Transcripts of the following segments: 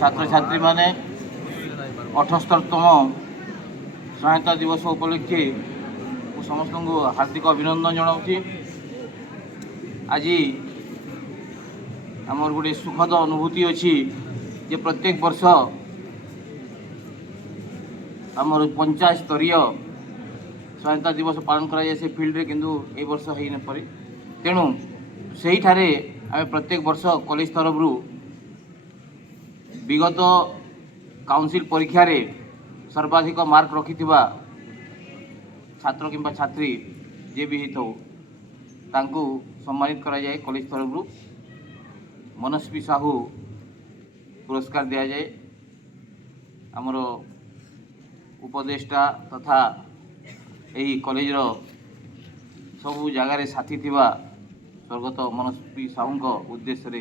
छात्र छात्री माने 78तम स्वाधीनता दिवस उपलक्षे समस्त को हार्दिक अभिनंदन जनाऊँगी। आज आमर गोटे सुखद अनुभूति अच्छी जे प्रत्येक वर्ष आमर पंचायत स्तरीय स्वाधीनता दिवस पालन कराए से फील्ड रे किंतु ए वर्ष हो न पारे। तेणु से आम प्रत्येक वर्ष कॉलेज तरफ विगत काउंसिल परीक्षा रे सर्वाधिक मार्क रखि छात्र किंबा छात्री जे भी हो तांको सम्मानित करा जाए। कॉलेज तरफ मनस्वी साहू पुरस्कार दिया जाए। आमर उपदेष्टा तथा यही कॉलेज सबू जगार साथी थिबा स्वर्गत मनस्वी साहू को उद्देश्य रे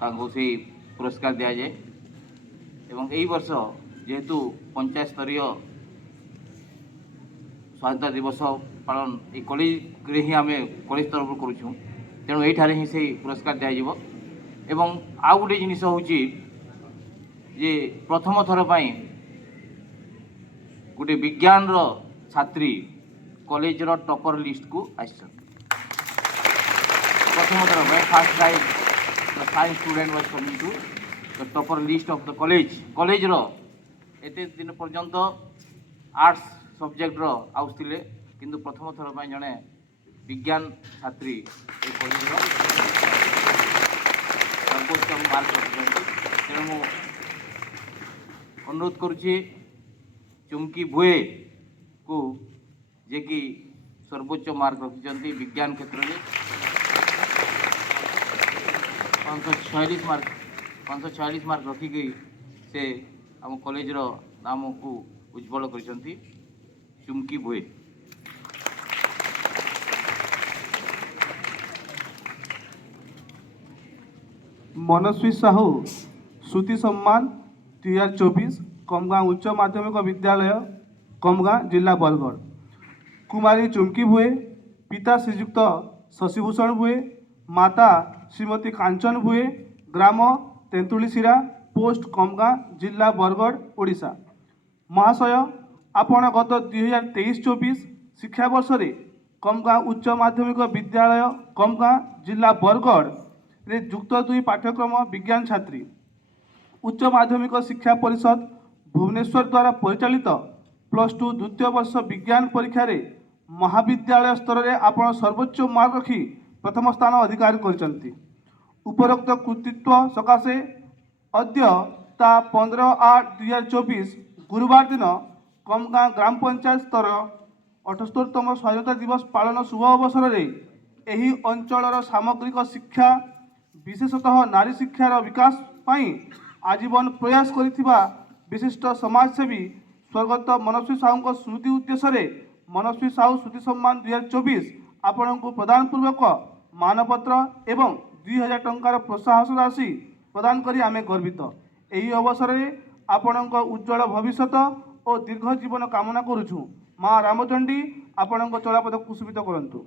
तांको से पुरस्कार दिया जाए। एवं यही वर्ष जेहेतु पंचायत स्तरीय स्वाधीनता दिवस पालन ये कॉलेज रे ही आम कॉलेज तरफ करूँ। तेणु यही ही से पुरस्कार दिज्व। एवं आउ गोटे जिनिस हूँ जे प्रथम थर पर गोटे विज्ञान छात्री कॉलेज टॉपर लिस्ट को आसछन। प्रथम थर पर first prize science student was coming to the topper list of the college एते दिन पर्यंत आर्ट्स सब्जेक्ट आउसथिले किंतु प्रथम थर पर जड़े विज्ञान छात्री ए कॉलेज सर्वोच्च मार्क रखिछन। तेणु अनुरोध करुछि चुमकी भुए को जे कि सर्वोच्च मार्क रखिछन विज्ञान क्षेत्र में 546 मार्क रखिक से आम कॉलेज नाम को उज्जवल कर चुमकी भुए। मनस्वी साहू श्रुति सम्मान 2024 कमगाँ उच्च माध्यमिक विद्यालय कमगाँ जिला बरगढ़। कुमारी चुमकी भुए पिता श्रीयुक्त शशिभूषण भुए माता श्रीमती कांचन भुए ग्राम तेंतुलीसिरा पोस्ट कमगाँ जिला बरगढ़ ओडिशा। महाशय आपण गत 2023-24 शिक्षा वर्ष रे कमगाँ उच्च माध्यमिक विद्यालय कमगाँ जिला बरगढ़ रे युक्त 2 पाठ्यक्रम विज्ञान छात्री उच्च माध्यमिक शिक्षा परिषद भुवनेश्वर द्वारा परिचालित +2 द्वितीय वर्ष विज्ञान परीक्षा रे महाविद्यालय स्तर रे आपण सर्वोच्च मार्क रखी प्रथम स्थान अधिकार करछंती। उपरोक्त कृतित्व सकाशे अद्य ता 15/8/2024 गुरुवार दिन कमगाँ ग्राम पंचायत स्तर 78तम स्वाधीनता दिवस पालन शुभ अवसर रे एही अंचलर सामग्रिक शिक्षा विशेषतः नारी शिक्षार विकास पाई आजीवन प्रयास करिथिबा विशिष्ट समाजसेवी स्वर्गत मनस्वी साहू स्मृति उद्देश्य मनस्वी साहू श्रुति सम्मान 2024 आपण को प्रदान पूर्वक मानपत्र एवं 2000 टंकार प्रोत्साहन राशि प्रदान करी आमे गर्वित। एही अवसर में आपण उज्जवल भविष्य और दीर्घ जीवन कामना करुछु। माँ रामचंडी आपण चलापथ कुसुमित करंतु।